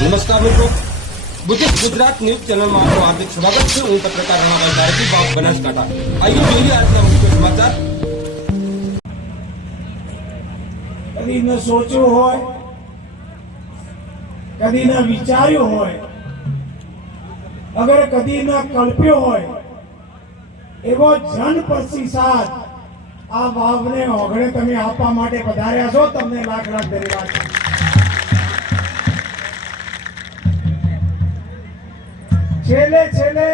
નમસ્કાર મિત્રો. Buddhist Gujarat news ચેનલમાં આપનું હાર્દિક સ્વાગત છે. હું પત્રકાર રણાભાઈ ધારકી બાપ બનાસકાંઠા. આઈએ જોઈએ આજના મુખ્ય સમાચાર. કદી ન સોચ્યું હોય, કદી ન વિચાર્યું હોય, અગર કદી ન કલ્પ્યો હોય, એવો જન પ્રતિસાદ આ વાવને ઓગણે તમે આપવા માટે પધાર્યા છો. તમને લાખ લાખ ધન્યવાદ. છેલ્લે છેલ્લે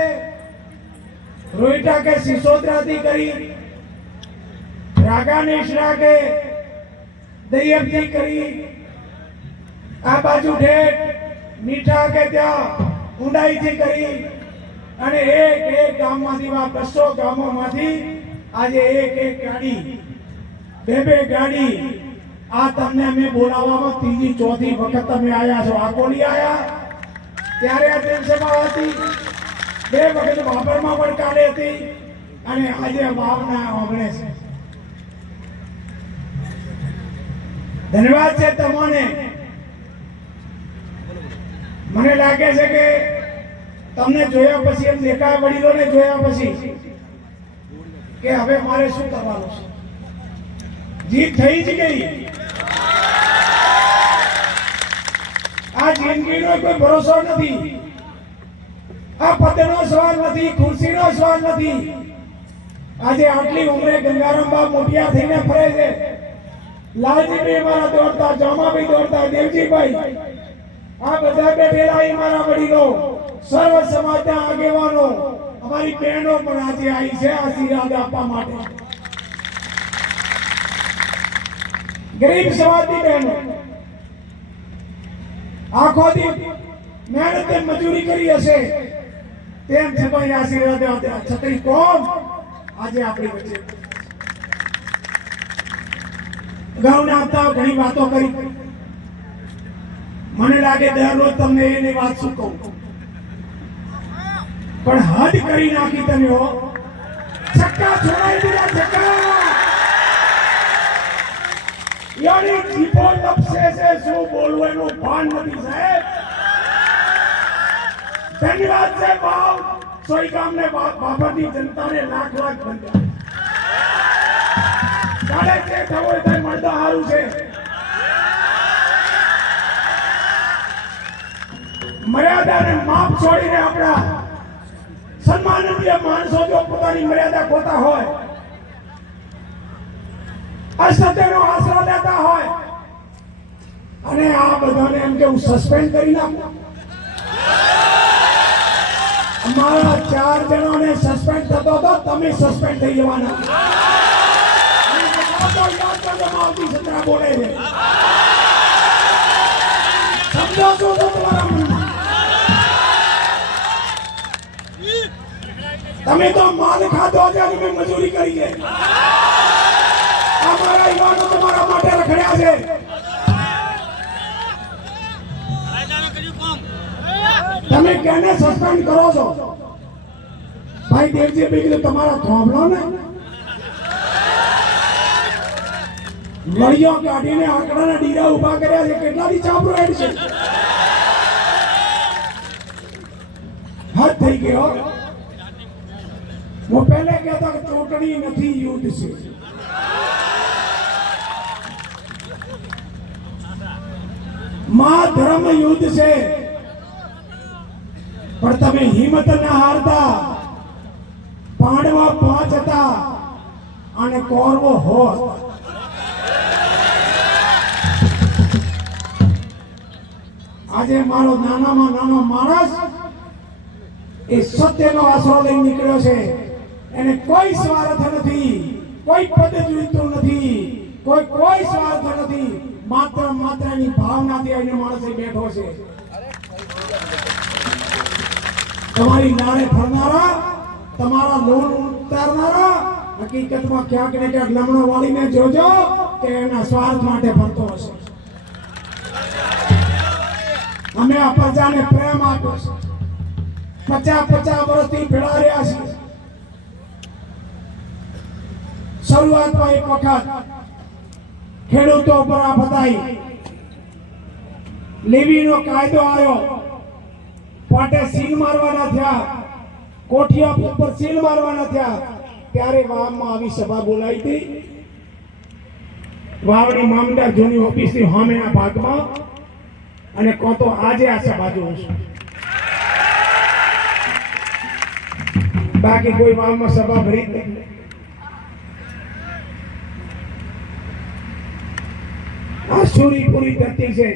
રોહિટા કે સિસોદરાથી કરી રાગાનેશ કે દૈયમથી કરી આ બાજુ ઠેઠ મીઠા કે ત્યાં ઊંડાઈથી કરી અને એક એક ગામમાંથી વા બસો ગામોમાંથી આજે એક એક ગાડી, બે બે ગાડી આ તમને અમે બોલાવવામાં ત્રીજી ચોથી વખત તમે આવ્યા છો. આ કોની આયા? ત્યારે આ ટ્રેન સેવા હતી. બે વખત બાબરમાં પણ કાલે હતી અને આજે વાવના ઓગણે છે. ધન્યવાદ છે તમને. મને લાગે છે કે તમને જોયા પછી એમ દેખાય વડીલોને જોયા પછી કે હવે મારે શું કરવાનું છે? જીત થઈ જ ગઈ. આ જિંદગીનો કોઈ ભરોસો નથી. આ પદનો સવાલ નથી, ખુરશીનો સવાલ નથી. આજે આટલી ઉંમરે ગંગારામ બા મોટિયા થઈને ફરે છે. લાલજીભાઈ મારા દોડતા, જામાભાઈ દોડતા, દેવજીભાઈ. આ બધા બેઠેલા એ મારા વડીલો. સર્વ સમાજના આગેવાનો. અમારી બહેનો પણ આજે આવી છે આશીર્વાદ આપવા માટે. ગરીબ સમાજની બહેનો. આખો દી મહેનત મજૂરી કરી હશે. તેમ છતાં આશીર્વાદ આપ્યા. છત્રી કોમ આજે આપણી વચ્ચે. અગાઉના હપ્તા ઘણી વાતો કરી. મને લાગે દરરોજ તમને એની વાત શું કહું. પણ હદ કરી નાખી તમે હો. છક્કા છોડાઈ દીધા, છક્કા. યાની જીભો લપસે છે, શું બોલવું એનું ભાન નથી, સાહેબ. ધન્યવાદ છે ભાવ સોઈ ગામને બાબરની જનતાને લાખ લાખ ધન્યવાદ. ચાલે જે થવો એ મળતા સારું છે. મર્યાદાને માપ છોડીને આપણા સન્માનનીય માણસો જો પોતાની મર્યાદા ખોતા હોય, અસત્યનો આશરો લેતા હોય અને આ બધાને એમ કે હું સસ્પેન્ડ કરી નાખું. અમારા ચાર જણાને સસ્પેન્ડ થતો હતો તમે સસ્પેન્ડ થઈ જવાના. અને બધા તો યાદ કરજો માવજી સત્રા બોલે છે. સમજો છો તમે તો માલ ખાધો છે અને મેં મજૂરી કરી છે. અમારા યુવાનો તમારા માટે રખડ્યા છે. તમે કેને સસ્પેન્ડ કરો છો? ભાઈ દેવજી ભાઈ કીધું તમારા થોભલો ને? લડિયો કાઢીને આંકડાના ડીરા ઊભા કર્યા છે. કેટલાની ચાપરો હેડ છે? હદ થઈ ગયો હું પહેલે કહેતો કે ચૂંટણી નથી, યુદ્ધ છે. માં ધર્મ યુદ્ધ છે. પણ તમે હિંમત ના હારતા. પાંડવા પાંચ હતા અને કોરવો હોત. આજે મારો નાનામાં નાનો માણસ એ સત્યનો આશરો લઈને નીકળ્યો છે. એને કોઈ સ્વાર્થ નથી, કોઈ પદ જોઈતું નથી, કોઈ કોઈ સ્વાર્થ નથી. માત્ર માત્ર એની ભાવનાથી એને માણસે બેઠો છે. તમારી નાળે ફરનારા તમારા લોન ઉતારનારા, હકીકતમાં ક્યાંક ને ક્યાંક લમણો વાળીને જોજો કે એના સ્વાર્થ માટે ફરતો હશે. અમે આ પ્રજાને પ્રેમ આપ્યો છે. પચાસ પચાસ વર્ષથી ભેળા રહ્યા છીએ. શરૂઆતમાં એક વખત ખેડૂતો પર આ બધાઈ લેવીનો કાયદો આવ્યો. પાટે સીલ મારવાના થયા. કોઠિયા ઉપર સીલ મારવાના થયા. ત્યારે વાવમાં આવી સભા બોલાઈ હતી. વાવડી મામદાર જૂની ઓફિસની સામેના ભાગમાં. અને કહો તો આજે આ સભા જોઉં બાકી કોઈ વાવમાં સભા ભરી જ નહીં. આ સુરી પૂરી ધરતી છે.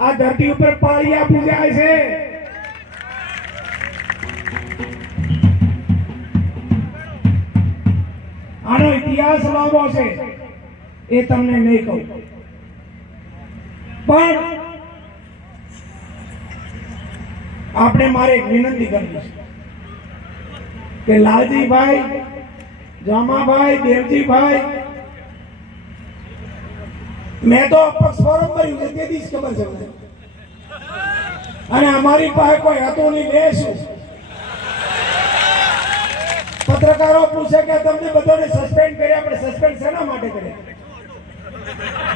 આ ધરતી ઉપર પાળિયા પૂજાય છે. આનો ઇતિહાસ લાંબો છે, એ તમને નહીં કહું. પણ આપણે મારે એક વિનંતી કરવી છે કે લાલજીભાઈ, જામાભાઈ, દેવજીભાઈ, મેં તો અપક્ષ ફોરમ ભર્યું છે, તે દિવસ ખબર છે અને અમારી પાસે કોઈ હતું નહીં દેશું પત્રકારો પૂછે કે તમને બધાને સસ્પેન્ડ કર્યા, પણ સસ્પેન્ડ શેના માટે કર્યા?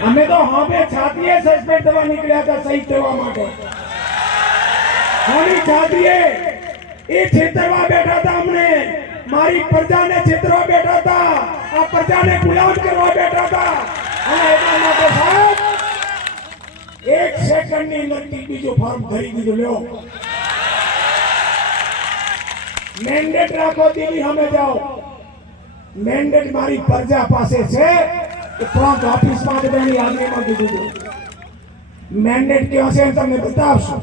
અમે તો હવે છાતીએ સસ્પેન્ડ થવા નીકળ્યા હતા શહીદ થવા માટે. મારી છાતીએ. એ છેતરવા બેઠા હતા અમને. મારી પ્રજાને છેતરવા બેઠા હતા. આ પ્રજાને ગુલામ કરવા બેઠા હતા. અને એટલા માટે સાહેબ, એક સેકન્ડની અંદર બીજું ફોર્મ ભરી દીધું, લ્યો. મેન્ડેટ રાખો તેવી અમે જાઓ. મેન્ડેટ મારી પ્રજા પાસે છે. પ્રાંત ઓફિસમાં બધાની હાજરીમાં કીધું મેન્ડેટ ક્યાં છે તમને બતાવશું.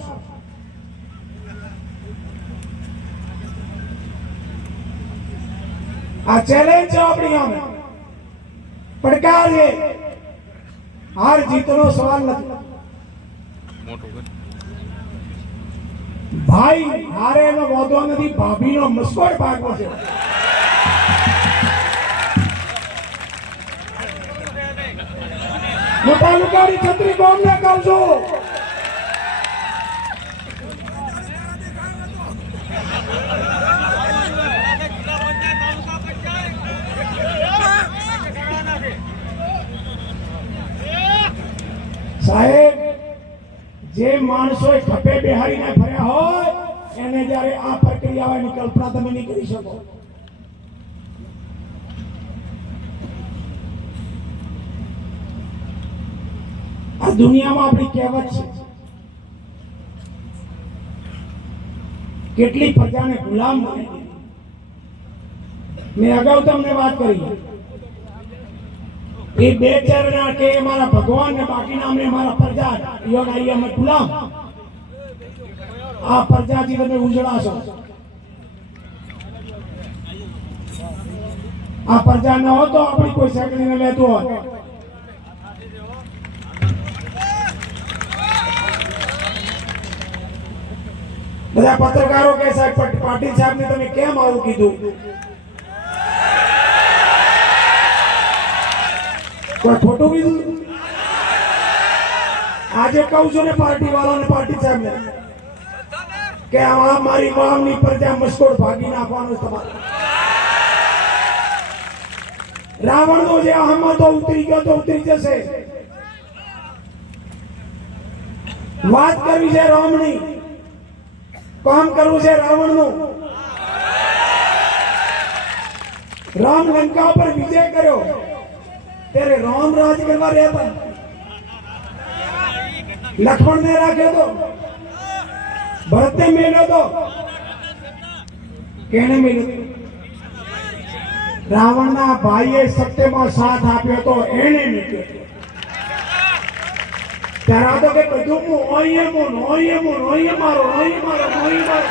આ ચેલેન્જ છે આપણી આમ પડકાર છે. હાર જીતનો સવાલ નથી. ભાઈ હારે એનો વાંધો નથી ભાભીનો મસ્કોડ ભાગવો છે. તાલુકાની છત્રી કહું છું. સાહેબ જે માણસો ખપે બેહારીને ફર્યા હોય, એને જ્યારે આ પ્રક્રિયા હોય કલ્પના તમે નહીં કરી શકો. આ દુનિયામાં આપણી કહેવત છે, કેટલી પ્રજાને ગુલામ બનાવી. મેં અગાઉ તમને વાત કરી. એ બે ચરના કે મારા ભગવાન ને બાકીના અમને મારા પ્રજા ઈયોના આઈ અમે ગુલામ. આ પ્રજાથી તમે ઉજળાશો. આ પ્રજા ન હોતો, આપણી કોઈ સેકડીને લેતું હોત બધા પત્રકારો કે સાહેબ, પાટીલ સાહેબ ને તમે કેમ આવું કીધું? કોઈ ખોટું કીધું? આજે કહું છું ને પાર્ટી વાળાને, પાર્ટી સાહેબને, કે આ મારી વાવની પર ત્યાં મસ્કોડ ભાગી નાખવાનું તમારે તમારે. રાવણનો જે અહમદ તો ઉતરી ગયો તો ઉતરી જશે. વાત કરવી છે રામની. કામ કરવું છે રાવણનું. રામ લંકા પર વિજય કર્યો. રામ રાજ કરવા રહ્યા લખમણ ને રાખ્યો તો ભરત ને મેલ્યો તો કેને મેલ્યો રાવણના ભાઈએ સત્યમાં સાથ આપ્યો તો એને મૂક્યો ત્યારે તો કે બધું હું ઓઈએ હું નોઈએ હું નોઈએ મારો નોઈએ મારો નોઈએ મારો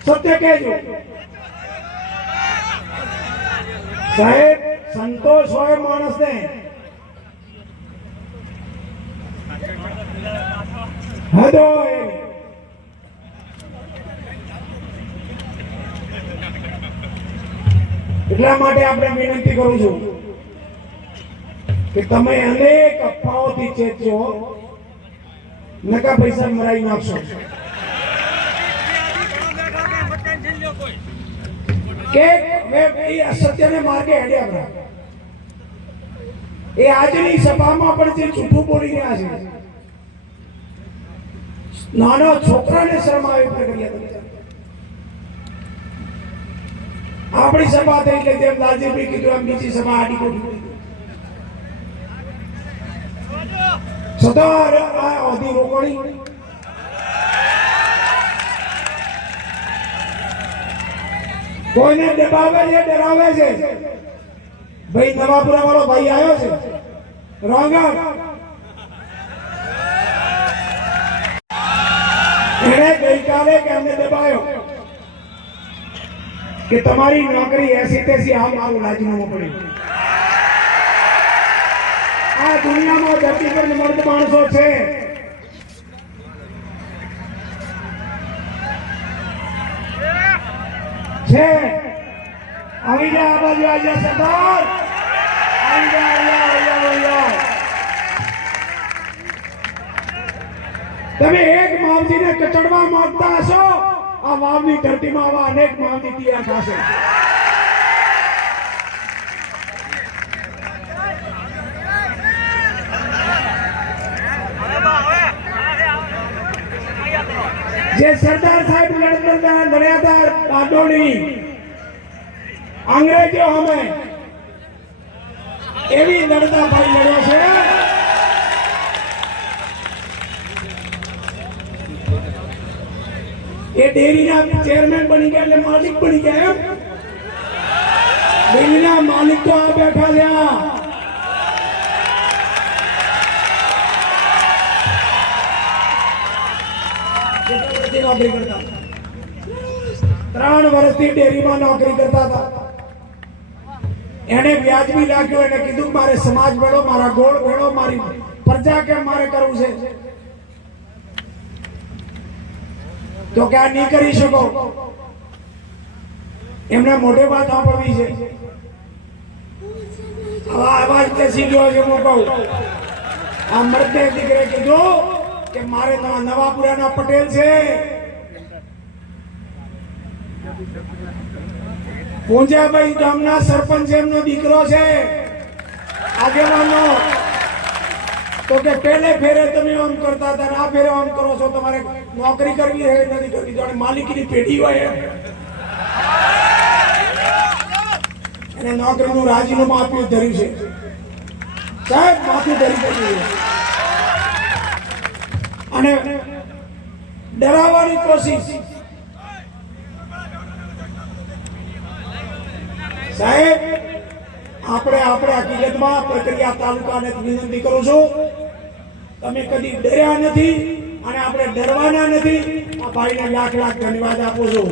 સત્ય કહેજો સાહેબ, સંતોષ હોય માણસને. હદ એટલા માટે આપણે વિનંતી કરું છું કે તમે અનેક અફવાઓથી ચેતજો. નકા પૈસા મરાઈ નાખશો. કે એ અસત્યને માર્ગે હેડ્યા હતા. એ આજની સભામાં પણ જે જૂઠું બોલી રહ્યા છે. નાના છોકરાને શરમાવી પ્રક્રિયા કરી આપણી સભા થઈ કે જેમ લાલજીભાઈ કીધું એમ બીજી સભા આડી ગોઠવી છતાં રોકણી. કોઈને દબાવે છે ડરાવે છે. ભાઈ નવાપુરા વાળો ભાઈ આવ્યો છે. રોંગણ એને ગઈકાલે કેમને દબાયો? કે તમારી નોકરી એસી તેસી આ મારું રાજીનામું પડ્યું. આ દુનિયામાં ધરતી પર મર્દ માણસો છે. છે આવી જા આ બાજુ આવી જા સરદાર આવી જા આવી જા, આવી જા, આવી જા. તમે એક માવજીને કચડવા માંગતા હશો આ વાવની ધરતીમાં આવા અનેક માવજી તૈયાર થશે જે સરદાર સાહેબ લડતા લડ્યા હતા બારડોલી અંગ્રેજો અમે એવી લડતા ભાઈ લડ્યો છે એ ડેરીના ચેરમેન બની ગયા એટલે માલિક બની ગયા એમ ડેરીના માલિક તો આ બેઠા છે આ. કેટલા વર્ષથી નોકરી કરતા હતા? ત્રણ વર્ષથી ડેરીમાં નોકરી કરતા હતા. એને વ્યાજબી લાગ્યો, એને કીધું, મારે સમાજ ભેળો મારા ગોળ ભેળો મારી પ્રજા કેમ મારે કરવું છે? તો કે, આ નહીં કરી શકો. એમને મોઢે વાત સાંભળવી છે. આવા અવાજ બેસી ગયો છે, હું કહું. આ મરદે દીકરે કીધું કે, મારે નવાપુરાના પટેલ છે. પૂંજાભાઈ ગામના સરપંચ એમનો દીકરો છે. આગેવાનો તો કે પેલે ફેરે તમે આમ કરતા હતા આ ફેરે આમ કરો છો, તમારે નોકરી કરવી હે નથી કરવી જાણે માલિકીની પેઢી હોય એને નોકરીનું રાજીનામું આપ્યું ધર્યું છે. સાહેબ, માફી ધરી કર્યું અને ડરાવવાની કોશિશ સાહેબ, આપણે આપણા કિલ્લતમાં પ્રક્રિયા તાલુકાને વિનંતી કરું છું. તમે કદી ડર્યા નથી અને આપણે ડરવાના નથી. આ ભાઈને લાખ લાખ ધન્યવાદ આપું છું.